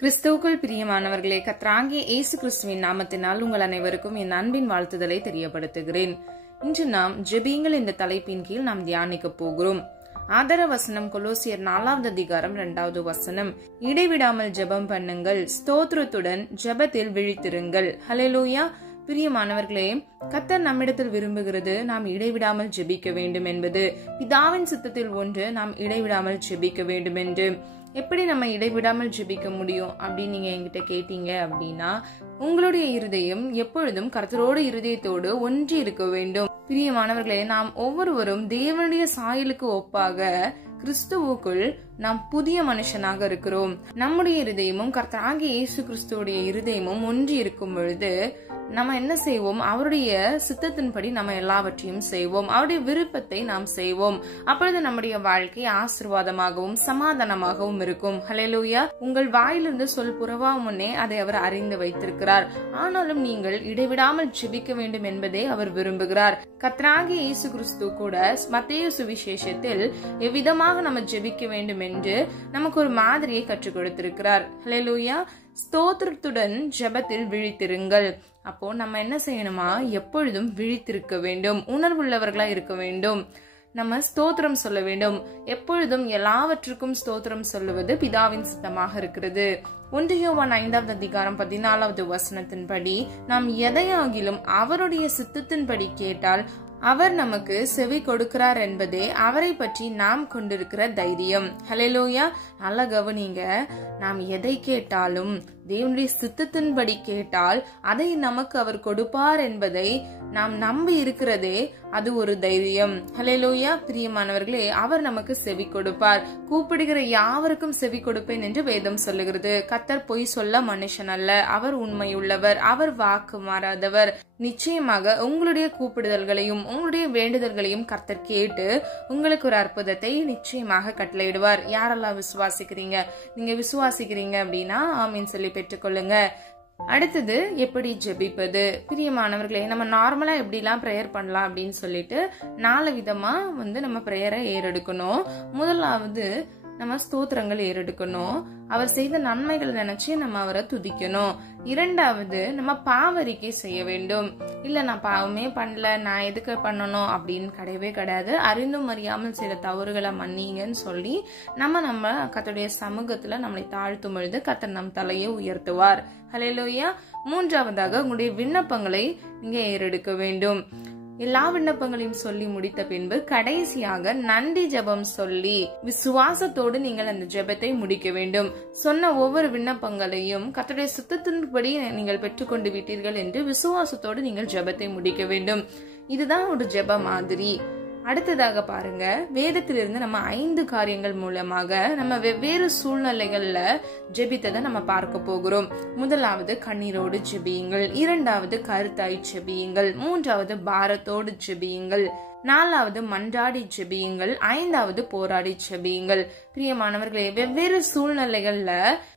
கிறிஸ்துவுக்குள் பிரியமானவர்களே, கர்த்தராகிய இயேசு கிறிஸ்துவின் நாமத்தினால் உங்கள் அனைவருக்கும் என் அன்பின் வாழ்த்துதலை தெரியப்படுத்துகிறேன். இன்று நாம் ஜெபியுங்கள் என்ற தலைப்பின் கீழ் நாம் தியானிக்க போகிறோம். ஆதார வசனம் கொலோசியர் 4வது அதிகாரம் 2வது வசனம். இடைவிடாமல் ஜெபம் பண்ணுங்கள், ஸ்தோத்திரத்துடன் ஜெபத்தில் விழித்திருங்கள். ஹல்லேலூயா. பிரியமானவர்களே, கர்த்தர் நம்மிடத்தில் விரும்புகிறது நாம் இடைவிடாமல் ஜெபிக்க வேண்டும் என்பது. பிதாவின் சித்தத்தில் ஒன்று நாம் இடைவிடாமல் ஜெபிக்க வேண்டும் என்று. எப்படி நம்ம இடைவிடாமல் ஜெபிக்க முடியும் அப்படின்னு நீங்க என்கிட்ட கேட்டீங்க அப்படின்னா, உங்களுடைய இருதயம் எப்பொழுதும் கர்த்தரோட இருதயத்தோடு ஒன்றி இருக்க வேண்டும். பிரியமானவர்களே, நாம் ஒவ்வொருவரும் தேவனுடைய சாயலுக்கு ஒப்பாக கிறிஸ்துவுக்குள் நாம் புதிய மனுஷனாக இருக்கிறோம். நம்முடைய இருதயமும் கர்த்தராகிய இயேசு கிறிஸ்துவுடைய இருதயமும் ஒன்றி இருக்கும் பொழுது நம்ம என்ன செய்வோம்? அவருடைய சித்தத்தின்படி நம்ம எல்லாவற்றையும் செய்வோம். அவருடைய விருப்பத்தை நாம் செய்வோம். அப்பொழுது நம்முடைய வாழ்க்கை ஆசீர்வாதமாகவும் சமாதானமாகவும் இருக்கும். ஹல்லேலூயா. உங்கள் வாயிலிருந்து சொல் புறவாகும் முன்னே அதை அவர் அறிந்து வைத்திருக்கிறார். ஆனாலும் நீங்கள் இடைவிடாமல் ஜெபிக்க வேண்டும் என்பதே அவர் விரும்புகிறார். கர்த்தராகிய இயேசு கிறிஸ்து கூட மத்தேயு சுவிசேஷத்தில் எவ்விதமாக நம்ம ஜெபிக்க வேண்டும் என்று நமக்கு ஒரு மாதிரியை கற்றுக் கொடுத்திருக்கிறார். ஹல்லேலூயா. ஸ்தோத்திரத்துடன் ஜெபத்தில் விழித்திருங்கள். அப்போ நம்ம என்ன செய்யணுமா? எப்பொழுதும் விழித்திருக்க வேண்டும், உணர்வுள்ளவர்களா இருக்க வேண்டும். நம்ம ஸ்தோத்திரம் சொல்ல வேண்டும். எப்பொழுதும் எல்லாவற்றுக்கும் ஸ்தோத்திரம் சொல்லுவது பிதாவின் சித்தமாக இருக்கிறது. 1 யோவான் 5வது அதிகாரம் 14வது வசனத்தின்படி நாம் எதையாகிலும் அவருடைய சித்தத்தின்படி கேட்டால் அவர் நமக்கு செவி கொடுக்கிறார் என்பதே அவரை பற்றி நாம் கொண்டிருக்கிற தைரியம். ஹல்லேலூயா. நல்ல கவனிங்க. நாம் எதை கேட்டாலும் தேவனுடைய சித்தத்தின்படி கேட்டால் அதை நமக்கு அவர் கொடுப்பார் என்பதை நாம் நம்பி இருக்கிறதே அது ஒரு தைரியம். ஹல்லேலூயா. பிரியமானவர்களே, அவர் நமக்கு செவி கொடுப்பார். கூப்பிடுகிற யாவருக்கும் செவி கொடுப்பேன் என்று வேதம் சொல்லுகிறது. கர்த்தர் பொய் சொல்ல மனுஷன் அல்ல, அவர் உண்மையுள்ளவர், அவர் வாக்கு மாறாதவர். நிச்சயமாக உங்களுடைய கூப்பிடுதல்களையும் உங்களுடைய வேண்டுதல்களையும் கர்த்தர் கேட்டு உங்களுக்கு ஒரு அற்புதத்தை நிச்சயமாக கட்டளையிடுவார். யாரெல்லாம் விசுவாசிக்கிறீங்க? நீங்க விசுவாசிக்கிறீங்க அப்படின்னா ஆமீன் சொல்லி பெற்றுக்கொள்ளுங்க. அடுத்தது, எப்படி ஜெபிப்பது? பிரியமானவர்களே, நம்ம நார்மலா எப்படிலாம் பிரேயர் பண்ணலாம் அப்படின்னு சொல்லிட்டு 4 விதமா நம்ம பிரேயரை ஏறெடுக்கணும். முதலாவது, நம்ம ஸ்தோத்திரங்கள் ஏறெடுக்கணும். அவர் செய்த நன்மைகளை நினைச்சு நம்ம அவரை துதிக்கணும். இரண்டாவது, நம்ம பாவரிக்கை செய்ய வேண்டும். இல்ல நான் பாவமே பண்ணல, நான் எதுக்கு பண்ணணும் அப்படின்னு கிடையவே கிடையாது. அறிந்தும் அறியாமல் செய்த தவறுகளை மன்னிங்கன்னு சொல்லி நம்ம கர்த்தருடைய சமூகத்துல நம்மளை தாழ்த்தும் பொழுது கர்த்தர் நம் தலையை உயர்த்துவார். ஹல்லேலூயா. மூன்றாவதாக, உங்களுடைய விண்ணப்பங்களை நீங்க ஏறெடுக்க வேண்டும். எல்லா விண்ணப்பங்களையும் சொல்லி முடித்த பின்பு கடைசியாக நன்றி ஜெபம் சொல்லி விசுவாசத்தோடு நீங்கள் அந்த ஜெபத்தை முடிக்க வேண்டும். சொன்ன ஒவ்வொரு விண்ணப்பங்களையும் கர்த்தருடைய சித்தத்தின்படி நீங்கள் பெற்றுக்கொண்டு விட்டீர்கள் என்று விசுவாசத்தோடு நீங்கள் ஜெபத்தை முடிக்க வேண்டும். இதுதான் ஒரு ஜெப மாதிரி. அடுத்ததாக பாருங்க, வேதத்திலிருந்து நம்ம 5 காரியங்கள் மூலமாக நம்ம வெவ்வேறு சூழ்நிலைகள்ல ஜெபித்ததை நம்ம பார்க்க போகிறோம். முதலாவது, கண்ணீரோடு ஜெபியுங்கள். இரண்டாவது, கருத்தாய் ஜெபியுங்கள். மூன்றாவது, பாரத்தோடு ஜெபியுங்கள். 4வது, மன்றாடி ஜெபியுங்கள். 5வது, போராடி ஜெபியுங்கள். பிரியமானவர்களே, வெவ்வேறு சூழ்நிலைகள்ல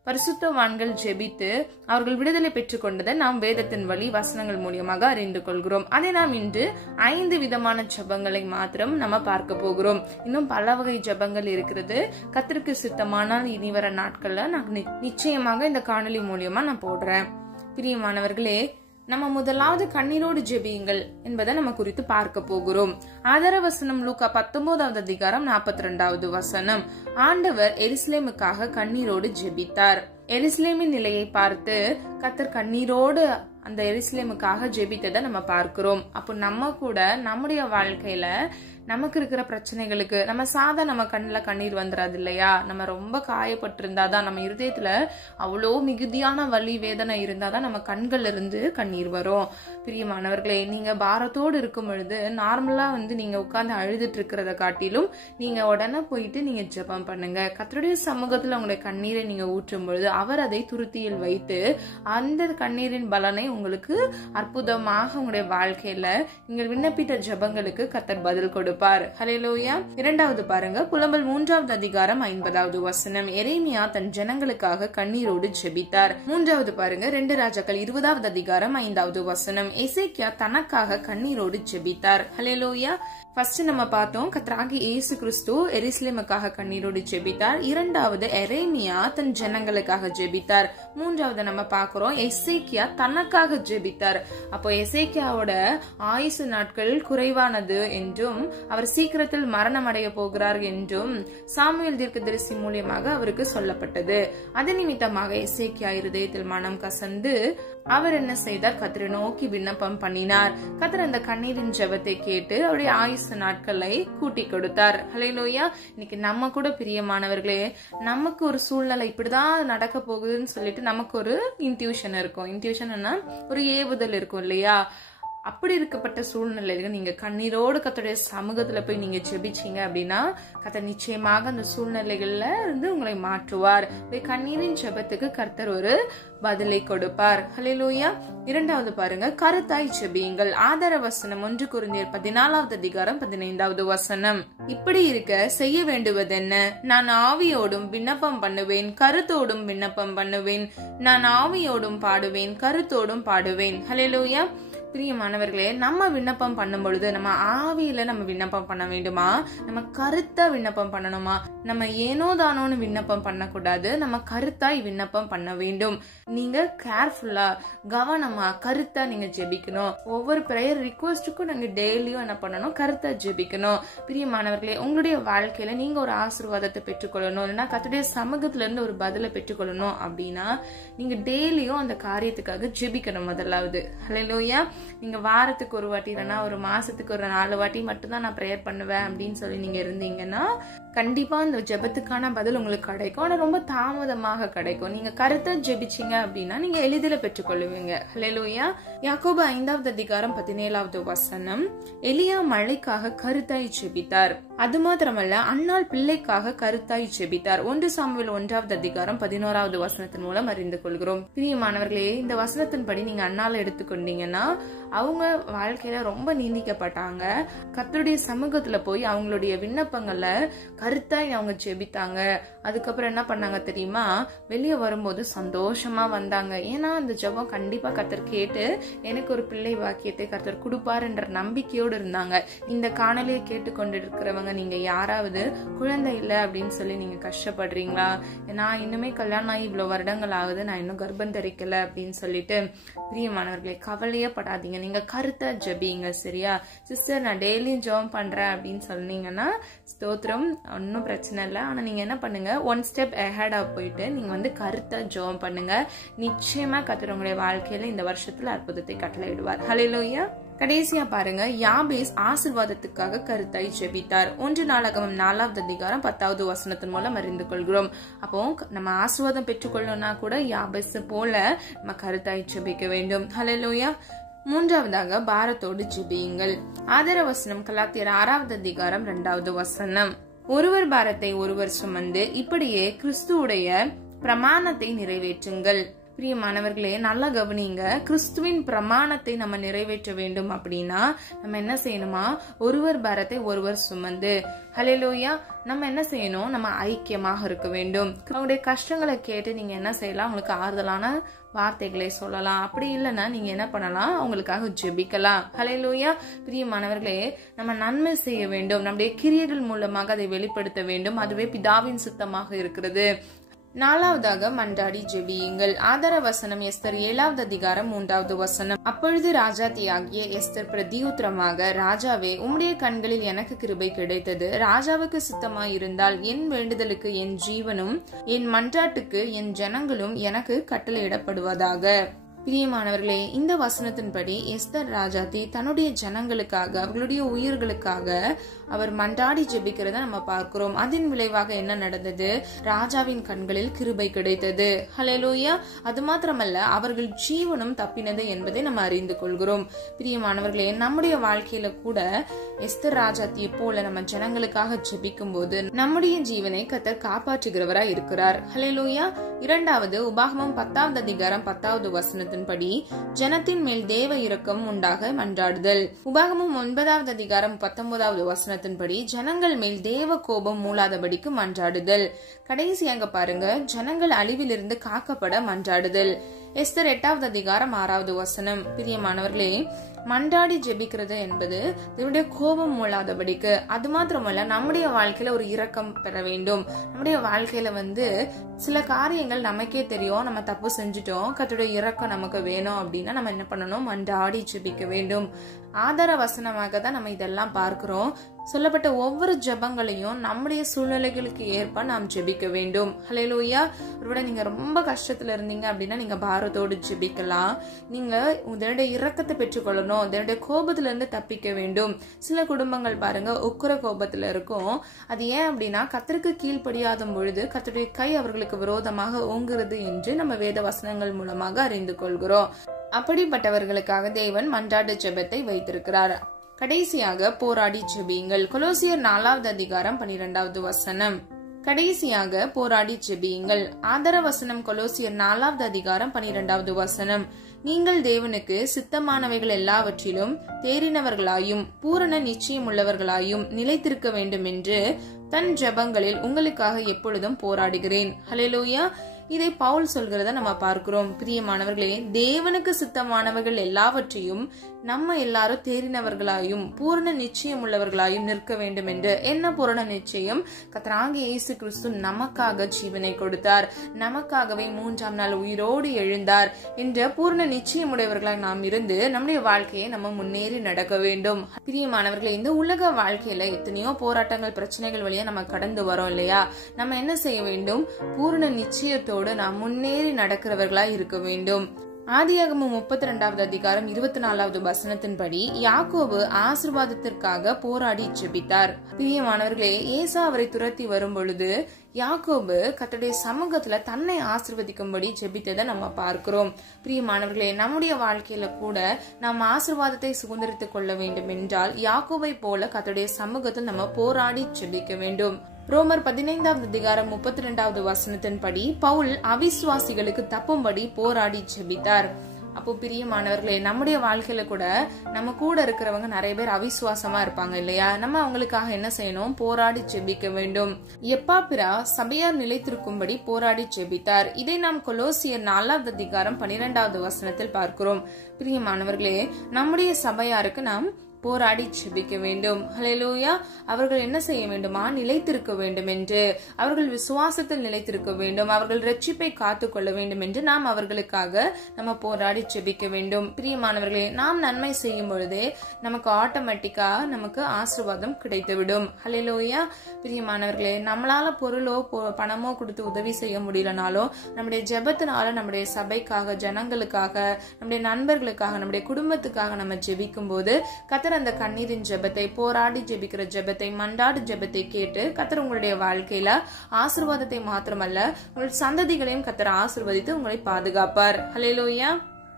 பரிசுத்தவான்கள் ஜெபித்து அவர்கள் விடுதலை பெற்றுக் கொண்டதை நாம் வேதத்தின் வழி வசனங்கள் மூலியமாக அறிந்து கொள்கிறோம். அதை நாம் இன்று 5 விதமான ஜெபங்களை மாத்திரம் நம்ம பார்க்க போகிறோம். இன்னும் பல வகை ஜெபங்கள் இருக்கிறது. கர்த்தருக்கு சித்தமான இனி வர நாட்கள்ல நான் நிச்சயமாக இந்த காணொலி மூலியமா நான் போடுறேன். பிரியமானவர்களே, நம்ம முதலாவது கண்ணீரோடு ஜெபியுங்கள் என்பதை நம்ம குறித்து பார்க்க போகிறோம். ஆதார வசனம் லூக்கா 19வது அதிகாரம் 42வது வசனம். ஆண்டவர் எருசலேமுக்காக கண்ணீரோடு ஜெபித்தார். எருசலேமின் நிலையை பார்த்து கர்த்தர் கண்ணீரோடு அந்த எருசலேமுக்காக ஜெபித்ததை நம்ம பார்க்கிறோம். அப்போ நம்ம கூட நம்முடைய வாழ்க்கையில நமக்கு இருக்கிற பிரச்சனைகளுக்கு நம்ம கண்ணுல கண்ணீர் வந்துடாது இல்லையா? நம்ம ரொம்ப காயப்பட்டிருந்தாதான், நம்ம இருதயத்துல அவ்வளோ மிகுதியான வலி வேதனை இருந்தாதான் நம்ம கண்கள்ல இருந்து கண்ணீர் வரும். பிரியமானவர்களே, நீங்க பாரத்தோடு இருக்கும் பொழுது நார்மலா நீங்க உட்கார்ந்து அழுதுட்டு இருக்கிறத காட்டிலும் நீங்க உடனே போயிட்டு நீங்க ஜெபம் பண்ணுங்க. கர்த்தருடைய சமூகத்துல உங்களுடைய கண்ணீரை நீங்க ஊற்றும் பொழுது அவர் அதை துருத்தியில் வைத்து அந்த கண்ணீரின் பலனை உங்களுக்கு அற்புதமாக உங்களுடைய வாழ்க்கையில நீங்கள் விண்ணப்பித்த ஜெபங்களுக்கு கர்த்தர் பதில் கொடுப்பார். கொடுப்பார். ஹல்லேலூயா. இரண்டாவது பாருங்க, புலம்பல் 3வது அதிகாரம் 50வது வசனம். எரேமியா தன் ஜனங்களுக்காக கண்ணீரோடு ஜெபித்தார். மூன்றாவது பாருங்க, 2 ராஜாக்கள் 20வது அதிகாரம் 5வது வசனம். எசேக்கியா தனக்காக கண்ணீரோடு ஜெபித்தார். ஹல்லேலூயா. ஃபர்ஸ்ட் நம்ம பார்த்தோம், கர்த்தராகிய இயேசு கிறிஸ்து எருசலேமுக்காக கண்ணீரோடு ஜெபித்தார். இரண்டாவது எரேமியா தன் ஜனங்களுக்காக ஜெபித்தார். மூன்றாவது நம்ம பார்க்கிறோம், எசேக்கியா தனக்காக ஜெபித்தார். அப்போ எசேக்கியாவோட ஆயுசு நாட்கள் குறைவானது என்றும் அவர் சீக்கிரத்தில் மரணம் அடைய போகிறார் என்றும் சாமுவேல் தீர்க்கதரிசி மூலியமாக அவருக்கு சொல்லப்பட்டது. அது நிமித்தமாக எசேக்கியா இருதயத்தில் மனம் கசந்து அவர் என்ன செய்தார்? கர்த்தரை நோக்கி விண்ணப்பம் பண்ணினார். கர்த்தர் அந்த கண்ணீரின் ஜெபத்தை கேட்டு அவருடைய ஆயுசு நாட்களை கூட்டி கொடுத்தார். ஹல்லேலூயா. இன்னைக்கு நம்ம கூட பிரியமானவர்களே, நமக்கு ஒரு சூழ்நிலை இப்படிதான் நடக்க போகுதுன்னு சொல்லிட்டு நமக்கு ஒரு இன்ட்யூஷன் இருக்கும். இன்ட்யூஷன்னா ஒரு ஏவுதல் இருக்கும் இல்லையா? அப்படி இருக்கப்பட்ட சூழ்நிலையில நீங்க கண்ணீரோடு கர்த்தருடைய சமூகத்துல போய் நீங்க ஜெபிச்சீங்க அப்படின்னா கர்த்தர் நிச்சயமாக அந்த சூழ்நிலைகள்ல இருந்து உங்களை மாற்றுவார். கண்ணீரின் ஜெபத்துக்கு கர்த்தர் ஒரு பதிலை கொடுப்பார். ஹல்லேலூயா. இரண்டாவது பாருங்க, கருத்தாய் ஜெபியுங்கள். ஆதார வசனம் 1 கொரிந்தியர் 14வது அதிகாரம் 15வது வசனம். இப்படி இருக்க செய்ய வேண்டுவது என்ன? நான் ஆவியோடும் விண்ணப்பம் பண்ணுவேன், கருத்தோடும் விண்ணப்பம் பண்ணுவேன். நான் ஆவியோடும் பாடுவேன், கருத்தோடும் பாடுவேன். ஹல்லேலூயா. பிரியமானவர்களே, நம்ம விண்ணப்பம் பண்ணும் பொழுது நம்ம ஆவியில நம்ம விண்ணப்பம் பண்ண வேண்டுமா? நம்ம கருத்தா விண்ணப்பம் பண்ணணுமா? நம்ம ஏனோ தானோன்னு விண்ணப்பம் பண்ணக்கூடாது. நம்ம கருத்தாய் விண்ணப்பம் பண்ண வேண்டும். நீங்க கேர்ஃபுல்லா கவனமா கருத்தா நீங்க ஜெபிக்கணும். ஒவ்வொரு பிரேயர் ரிக்வெஸ்டுக்கும் நாங்க டெய்லியும் என்ன பண்ணணும்? கருத்தா ஜெபிக்கணும். பிரியமானவர்களே, உங்களுடைய வாழ்க்கையில நீங்க ஒரு ஆசீர்வாதத்தை பெற்றுக்கொள்ளணும், இல்லைன்னா கர்த்தருடைய சமூகத்துல இருந்து ஒரு பதிலை பெற்றுக்கொள்ளணும் அப்படின்னா நீங்க டெய்லியும் அந்த காரியத்துக்காக ஜெபிக்கணும். முதலாவது ஹல்லேலூயா. நீங்க வாரத்துக்கு ஒரு வாட்டி இல்லைன்னா ஒரு மாசத்துக்கு ஒரு 4 வாட்டி மட்டும்தான் நான் ப்ரேயர் பண்ணுவேன் அப்படின்னு சொல்லி நீங்க இருந்தீங்கன்னா கண்டிப்பா அந்த ஜெபத்துக்கான பதில் உங்களுக்கு கிடைக்கும். ஆனா ரொம்ப தாமதமாக கிடைக்கும். நீங்க கருத்தா ஜெபிச்சீங்க அப்படின்னா நீங்க எளிதில் பெற்றுக்கொள்ளுவீங்க. ஹல்லேலூயா. யாக்கோபு 5வது அதிகாரம் 17வது வசனம். எலியா மழைக்காக கருத்தாய் ஜெபித்தார். அது மாத்திரமல்ல, அன்னாள் பிள்ளைக்காக கருத்தாய் ஜெபித்தார். 1 சாமுவேல் 1வது அதிகாரம் 11வது வசனத்தின் மூலம் அறிந்து கொள்கிறோம். பிரியமானவர்களே, இந்த வசனத்தின்படி நீங்க அன்னால எடுத்துக்கொண்டீங்கன்னா அவங்க வாழ்க்கையில ரொம்ப நீந்திக்கப்பட்டாங்க. கர்த்தருடைய சமூகத்துல போய் அவங்களுடைய விண்ணப்பங்களை கருத்தாய் அவங்க ஜெபித்தாங்க. அதுக்கப்புறம் என்ன பண்ணாங்க தெரியுமா? வெளியே வரும்போது சந்தோஷமா வந்தாங்க. ஏன்னா அந்த ஜெபம் கண்டிப்பா கர்த்தர் கேட்டு எனக்கு ஒரு பிள்ளை வாக்கியத்தை கர்த்தர் கொடுப்பாருன்ற நம்பிக்கையோடு இருந்தாங்க. இந்த காணொலியை கேட்டுக்கொண்டு இருக்கிறவங்க நீங்க யாராவது குழந்தை இல்லை அப்படின்னு சொல்லி நீங்க கஷ்டப்படுறீங்களா? நான் இன்னுமே கல்யாணம் ஆகி இவ்வளவு வருடங்கள் ஆகுது, நான் இன்னும் கர்ப்பம் தரிக்கல அப்படின்னு சொல்லிட்டு பிரியமானவர்களே கவலையே படாதீங்க. நீங்க கருத்தா ஜெபிங்க. சரியா சிஸ்டர்? நான் டெய்லியும் ஜெபம் பண்றேன் அப்படின்னு சொன்னீங்கன்னா ஸ்தோத்திரம், ஒன்னும் பிரச்சனை இல்லை. ஆனா நீங்க என்ன பண்ணுங்க, 1 ஸ்டெப் அஹெடா போயிட்டு நீங்க கருத்தா ஜெபம் பண்ணுங்க. நிச்சயமா கர்த்தர் உங்களுடைய வாழ்க்கையில இந்த வருஷத்துல அற்புதத்தை கட்டளையிடுவார். ஹல்லேலூயா. கடைசியா பாருங்க, யாபேஸ் ஆசீர்வாதத்துக்காக கருத்தாய் ஜெபித்தார். 1 நாளாகமம் 4வது அதிகாரம் 10வது வசனத்தின் மூலம் அறிந்து கொள்கிறோம். அப்போ நம்ம ஆசீர்வாதம் பெற்றுக்கொள்ளணும்னா கூட யாபேஸ் போல நம்ம கருத்தாய் ஜெபிக்க வேண்டும். ஹல்லேலூயா. மூன்றாவதாக பாரத்தோடு ஜெபியுங்கள். ஆதார வசனம் கலாத்தியர் 6வது அதிகாரம் 2வது வசனம். ஒருவர் பாரத்தை ஒருவர் சுமந்து இப்படியே கிறிஸ்துவுடைய பிரமாணத்தை நிறைவேற்றுங்கள். பிரியமானவர்களே, நல்லா கவனிங்க. கிறிஸ்துவின் பிரமாணத்தை நம்ம நிறைவேற்ற வேண்டும் அப்படின்னா நம்ம என்ன செய்யணுமா? ஒருவர் பாரத்தை ஒருவர் சுமந்து. ஹல்லேலூயா. நம்ம என்ன செய்யணும்? நம்ம ஐக்கியமாக இருக்க வேண்டும். அவங்களுடைய கஷ்டங்களை கேட்டு நீங்க என்ன செய்யலாம்? அவங்களுக்கு ஆறுதலான வார்த்தைகளை சொல்லலாம். அப்படி இல்லைன்னா நீங்க என்ன பண்ணலாம்? அவங்களுக்காக ஜெபிக்கலாம். ஹல்லேலூயா. பிரியமானவர்களே, நம்ம நன்மை செய்ய வேண்டும். நம்முடைய கிரியைகள் மூலமாக அதை வெளிப்படுத்த வேண்டும். அதுவே பிதாவின் சித்தமாக இருக்கிறது. நாலாவதாக மன்றாடி ஜெபியுங்கள். ஆதார வசனம் எஸ்தர் 7வது அதிகாரம் 3வது வசனம். அப்பொழுது ராஜாத்தியாகிய எஸ்தர் பிரதியுத்தரமாக, ராஜாவே, உம்முடைய கண்களில் எனக்கு கிருபை கிடைத்தது. ராஜாவுக்கு சித்தமாய் இருந்தால் என் வேண்டுதலுக்கு என் ஜீவனும் என் மன்றாட்டுக்கு என் ஜனங்களும் எனக்கு கட்டளையிடப்படுவதாக. பிரியமானவர்களே, இந்த வசனத்தின்படி எஸ்தர் ராஜாத்தி தன்னுடைய ஜனங்களுக்காக அவர்களுடைய உயிர்களுக்காக அவர் மன்றாடி ஜெபிக்கிறத நம்ம பார்க்கிறோம். அதன் விளைவாக என்ன நடந்தது? ராஜாவின் கண்களில் கிருபை கிடைத்தது. ஹல்லேலூயா. அது மாத்திரமல்ல, அவர்கள் ஜீவனும் தப்பினது என்பதை நம்ம அறிந்து கொள்கிறோம். பிரியமானவர்களே, நம்முடைய வாழ்க்கையில கூட எஸ்தர் ராஜாத்தியை போல நம்ம ஜனங்களுக்காக ஜெபிக்கும் போது நம்முடைய ஜீவனை கர்த்தர் காப்பாற்றுகிறவரா இருக்கிறார். ஹல்லேலூயா. இரண்டாவது, உபாகமம் 10வது அதிகாரம் 10வது வசனத்தின்படி ஜனத்தின் மேல் தேவ இரக்கம் உண்டாக மன்றாடுதல். உபாகமம் 9வது அதிகாரம் 19வது வசனத்தின்படி வசனத்தின்படி ஜனங்கள் மேல் தேவ கோபம் மூளாதபடிக்கு மன்றாடுதல். கடைசியாக பாருங்க, ஜனங்கள் அழிவிலிருந்து காக்கப்பட மன்றாடுதல். எஸ்தர் 8வது அதிகாரம் 6வது வசனம். பிரியமானவர்களே, மன்றாடி ஜெபிக்கிறது என்பது தேவனுடைய கோபம் மூளாதபடிக்கு. அது மாத்திரமல்ல, நம்முடைய வாழ்க்கையில ஒரு இரக்கம் பெற வேண்டும். நம்முடைய வாழ்க்கையில சில காரியங்கள் நமக்கே தெரியும், நம்ம தப்பு செஞ்சுட்டோம், கர்த்தருடைய இரக்கம் நமக்கு வேணும் அப்படின்னா நம்ம என்ன பண்ணணும்? மன்றாடி ஜெபிக்க வேண்டும். ஆதார வசனமாக தான் நம்ம இதெல்லாம் பார்க்கிறோம். சொல்லப்பட்ட ஒவ்வொரு ஜெபங்களையும் நம்முடைய சூழ்நிலைகளுக்கு ஏற்ப நாம் ஜெபிக்க வேண்டும். ஹல்லேலூயா. ஒருவேளை நீங்க ரொம்ப கஷ்டத்துல இருந்தீங்க அப்படின்னா நீங்க பாரத்தோடு ஜெபிக்கலாம். நீங்க உங்களுடைய இரக்கத்தை பெற்றுக்கொள்ளணும், உங்களுடைய கோபத்துல இருந்து தப்பிக்க வேண்டும். சில குடும்பங்கள் பாருங்க, உக்கிர கோபத்துல இருக்கும். அது ஏன் அப்படின்னா கர்த்தருக்கு கீழ்ப்படியாத பொழுது கர்த்தருடைய கை அவர்களுக்கு விரோதமாக ஓங்குகிறது என்று நம்ம வேத வசனங்கள் மூலமாக அறிந்து கொள்கிறோம். அப்படிப்பட்டவர்களுக்காக தேவன் மன்றாட்டு ஜெபத்தை வைத்திருக்கிறார். கடைசியாக போராடி ஜெபியுங்கள். கொலோசியர் 4வது அதிகாரம் 12வது வசனம். கடைசியாக போராடி ஜெபியுங்கள். ஆதார வசனம் கொலோசியர் 4வது அதிகாரம் 12வது வசனம். நீங்கள் தேவனுக்கு சித்தமானவைகள் எல்லாவற்றிலும் தேறினவர்களாயும் பூரண நிச்சயம் உள்ளவர்களாயும் நிலைத்திருக்க வேண்டும் என்று தன் ஜெபங்களில் உங்களுக்காக எப்பொழுதும் போராடுகிறேன். ஹல்லேலூயா. இதை பவுல் சொல்கிறத நம்ம பார்க்கிறோம். பிரியமானவர்களே, தேவனுக்கு சித்தமானவர்கள் எல்லாவற்றையும் நம்ம எல்லாரும் தேறினவர்களாயும் பூரண நிச்சயம் உள்ளவர்களாயும் நிற்க வேண்டும் என்று. என்ன பூரண நிச்சயம்? கர்த்தராகிய இயேசு கிறிஸ்து நமக்காக ஜீவனை கொடுத்தார், நமக்காகவே 3ஆம் நாள் உயிரோடு எழுந்தார் என்ற பூரண நிச்சயம் உடையவர்களாக நாம் இருந்து நம்முடைய வாழ்க்கையை நம்ம முன்னேறி நடக்க வேண்டும். பிரியமானவர்களே, இந்த உலக வாழ்க்கையில எத்தனையோ போராட்டங்கள், பிரச்சனைகள் வழியா நம்ம கடந்து வரோம் இல்லையா? நம்ம என்ன செய்ய வேண்டும்? பூரண நிச்சயத்தோடு நாம் முன்னேறி நடக்கிறவர்களாய் இருக்க வேண்டும். ஆதியாகமம் 32வது அதிகாரம் 24வது வசனத்தின்படி யாக்கோபு ஆசீர்வாதத்திற்காக போராடி ஜெபித்தார். பிரியமானவர்களே, ஏசா அவரை துரத்தி வரும் பொழுது யாக்கோபு கர்த்தருடைய சமூகத்துல தன்னை ஆசீர்வதிக்கும்படி ஜெபித்ததை நம்ம பார்க்கிறோம். பிரியமானவர்களே, நம்முடைய வாழ்க்கையில கூட நாம் ஆசீர்வாதத்தை சுதந்திரித்துக் கொள்ள வேண்டும் என்றால் யாக்கோபை போல கர்த்தருடைய சமூகத்தில் நம்ம போராடி ஜெபிக்க வேண்டும். ரோமர் 15வது அதிகாரம் 32வது வசனத்தின்படி பவுல் அவிசுவாசிகளுக்கு தப்பும்படி போராடி ஜெபித்தார். அப்போ பிரியமானவர்களே, நம்முடைய வாழ்க்கையில கூட நம்ம கூட இருக்கிறவங்க நிறைய பேர் அவிசுவாசமா இருப்பாங்க இல்லையா? நம்ம அவங்களுக்காக என்ன செய்யணும்? போராடி ஜெபிக்க வேண்டும். எப்பாப்பிரா சபையார் நிலைத்திருக்கும்படி போராடி ஜெபித்தார். இதை நாம் கொலோசியர் 4வது அதிகாரம் 12வது வசனத்தில் பார்க்கிறோம். பிரியமானவர்களே, நம்முடைய சபையாருக்கு நாம் போராடி ஜெபிக்க வேண்டும். ஹல்லேலூயா. அவர்கள் என்ன செய்ய வேண்டுமா? நிலைத்திருக்க வேண்டும் என்று, அவர்கள் விசுவாசத்தில் நிலைத்திருக்க வேண்டும், அவர்கள் ரட்சிப்பை காத்துக் கொள்ள வேண்டும் என்று நாம் அவர்களுக்காக நம்ம போராடி ஜெபிக்க வேண்டும். பிரியமானவர்களே, நாம் நன்மை செய்யும் பொழுதே நமக்கு ஆட்டோமேட்டிக்கா நமக்கு ஆசீர்வாதம் கிடைத்துவிடும். ஹல்லேலூயா. பிரியமானவர்களே, நம்மளால பொருளோ பணமோ கொடுத்து உதவி செய்ய முடியலனாலும் நம்முடைய ஜெபத்தினால நம்முடைய சபைக்காக, ஜனங்களுக்காக, நம்முடைய நண்பர்களுக்காக, நம்முடைய குடும்பத்துக்காக நம்ம ஜெபிக்கும் போது கர்த்தர் அந்த கண்ணீரின் ஜெபத்தை, போராடி ஜெபிக்கிற ஜெபத்தை, மன்றாடு ஜெபத்தை கேட்டு கர்த்தர் உங்களுடைய வாழ்க்கையில ஆசீர்வாதத்தை மாத்திரமல்ல உங்கள் சந்ததிகளையும் கர்த்தர் ஆசீர்வதித்து உங்களை பாதுகாப்பார். ஹல்லேலூயா.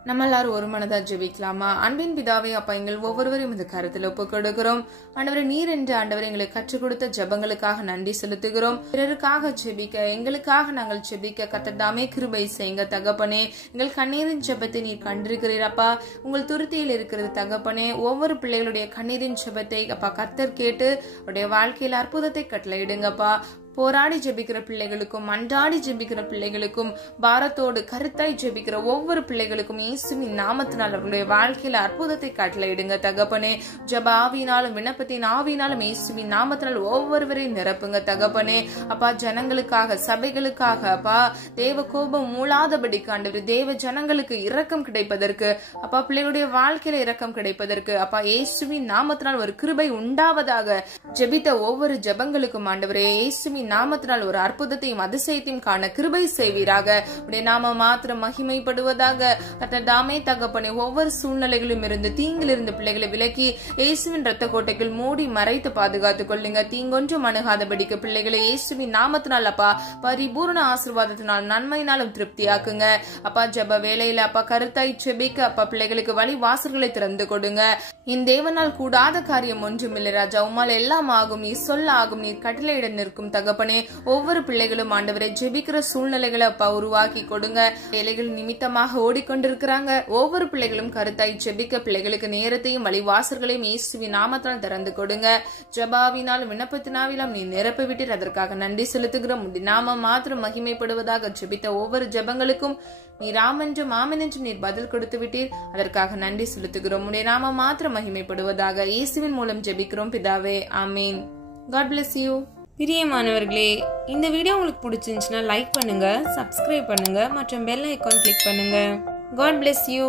நம்ம எல்லாரும் ஒரு மனதா ஜெபிக்கலாமா? அன்பின் பிதாவே, அப்பா, எங்கள் ஒவ்வொருவரையும் இந்த கருத்தில் ஒப்புக் கொடுக்கிறோம். ஆண்டவரே, நீர் என்று ஆண்டவர் எங்களுக்கு கற்றுக் கொடுத்த ஜெபங்களுக்காக நன்றி செலுத்துகிறோம். பிறருக்காக ஜெபிக்க, எங்களுக்காக நாங்கள் ஜெபிக்க கர்த்தர் தாமே கிருபை செய்யுங்க தகப்பனே. எங்கள் கண்ணீரின் ஜெபத்தை நீர் கண்டிருக்கிறீரப்பா. உங்கள் துருத்தியில் இருக்கிறது தகப்பனே. ஒவ்வொரு பிள்ளைகளுடைய கண்ணீரின் ஜெபத்தை அப்பா கர்த்தர் கேட்டு அவருடைய வாழ்க்கையில் அற்புதத்தை கட்டளையிடுங்கப்பா. போராடி ஜெபிக்கிற பிள்ளைகளுக்கும், மன்றாடி ஜெபிக்கிற பிள்ளைகளுக்கும், பாரத்தோடு கருத்தாய் ஜெபிக்கிற ஒவ்வொரு பிள்ளைகளுக்கும் இயேசுவின் நாமத்தினால் அவர்களுடைய வாழ்க்கையில அற்புதத்தை கட்டளையிடுங்க தகப்பனே. ஜெப ஆவியினாலும் விண்ணப்பத்தின் ஆவியினாலும் இயேசுவின் நாமத்தினால் ஒவ்வொருவரையும் நிரப்புங்க தகப்பனே. அப்பா, ஜனங்களுக்காக, சபைகளுக்காக அப்பா தேவ கோபம் மூளாதபடிக்கு ஆண்டவர் தேவ ஜனங்களுக்கு இரக்கம் கிடைப்பதற்கு, அப்பா பிள்ளைகளுடைய வாழ்க்கையில இரக்கம் கிடைப்பதற்கு அப்பா இயேசுவின் நாமத்தினால் ஒரு கிருபை உண்டாவதாக. ஜெபித்த ஒவ்வொரு ஜெபங்களுக்கும் ஆண்டவரே இயேசுவின் நாமத்தினால் ஒரு அற்புதத்தையும் அதிசயத்தையும் காண கிருபை செய்வீராக. உடைய நாம மாத்திரம் மகிமைப்படுவதாக. கர்த்தர் தாமே தகப்பனே, ஒவ்வொரு சூழ்நிலைகளிலும் இருந்து தீங்கிலிருந்து பிள்ளைகளை விலக்கி இயேசுவின் இரத்த கோட்டைக்குள் மூடி மறைத்து பாதுகாத்துக் கொள்ளுங்க. தீங்கொன்றும் அணுகாதபடிக்கு பிள்ளைகளை இயேசுவின் நாமத்தினால் அப்பா பரிபூர்ண ஆசீர்வாதத்தினால் நன்மையினாலும் திருப்தியாக்குங்க. அப்பா, ஜெப வேளையில அப்பா கருத்தாய் ஜெபிக்க அப்பா பிள்ளைகளுக்கு வழி வாசல்களை திறந்து கொடுங்க. என் தேவனால் கூடாத காரியம் ஒன்றுமில்லை ராஜா. உம்மால் எல்லாம் ஆகும். நீர் சொல்ல ஆகும். நீர் கட்டளையிட நிற்கும் தகப்பனே. தகப்பனே. ஒவ்வொரு பிள்ளைகளும் ஆண்டவரை ஜெபிக்கிற சூழ்நிலைகளை அப்பா உருவாக்கி கொடுங்க. வேலைகள் நிமித்தமாக ஓடிக்கொண்டிருக்கிறாங்க. ஒவ்வொரு பிள்ளைகளும் கருத்தாய் ஜெபிக்க பிள்ளைகளுக்கு நேரத்தையும் வழிவாசல்களையும் இயேசுவின் நாமத்தால் திறந்து கொடுங்க. ஜெபாவினாலும் விண்ணப்பத்தினாலும் நீ நிரப்பி விட்டு அதற்காக நன்றி செலுத்துகிறோம். நாமம் மாத்திரம் மகிமைப்படுவதாக ஜெபித்த ஒவ்வொரு ஜெபங்களுக்கும் நீ ராமென்றும் ஆமென்றும் நீர் பதில் கொடுத்து விட்டீர். அதற்காக நன்றி செலுத்துகிறோம். உடைய நாமம் மாத்திரம் மகிமைப்படுவதாக இயேசுவின் மூலம் ஜெபிக்கிறோம் பிதாவே, ஆமீன். God bless you. பிரியமானவர்களே, இந்த வீடியோ உங்களுக்கு பிடிச்சிருந்துச்சுன்னா லைக் பண்ணுங்க, சப்ஸ்கிரைப் பண்ணுங்க மற்றும் பெல் ஐகான் கிளிக் பண்ணுங்க. God bless you.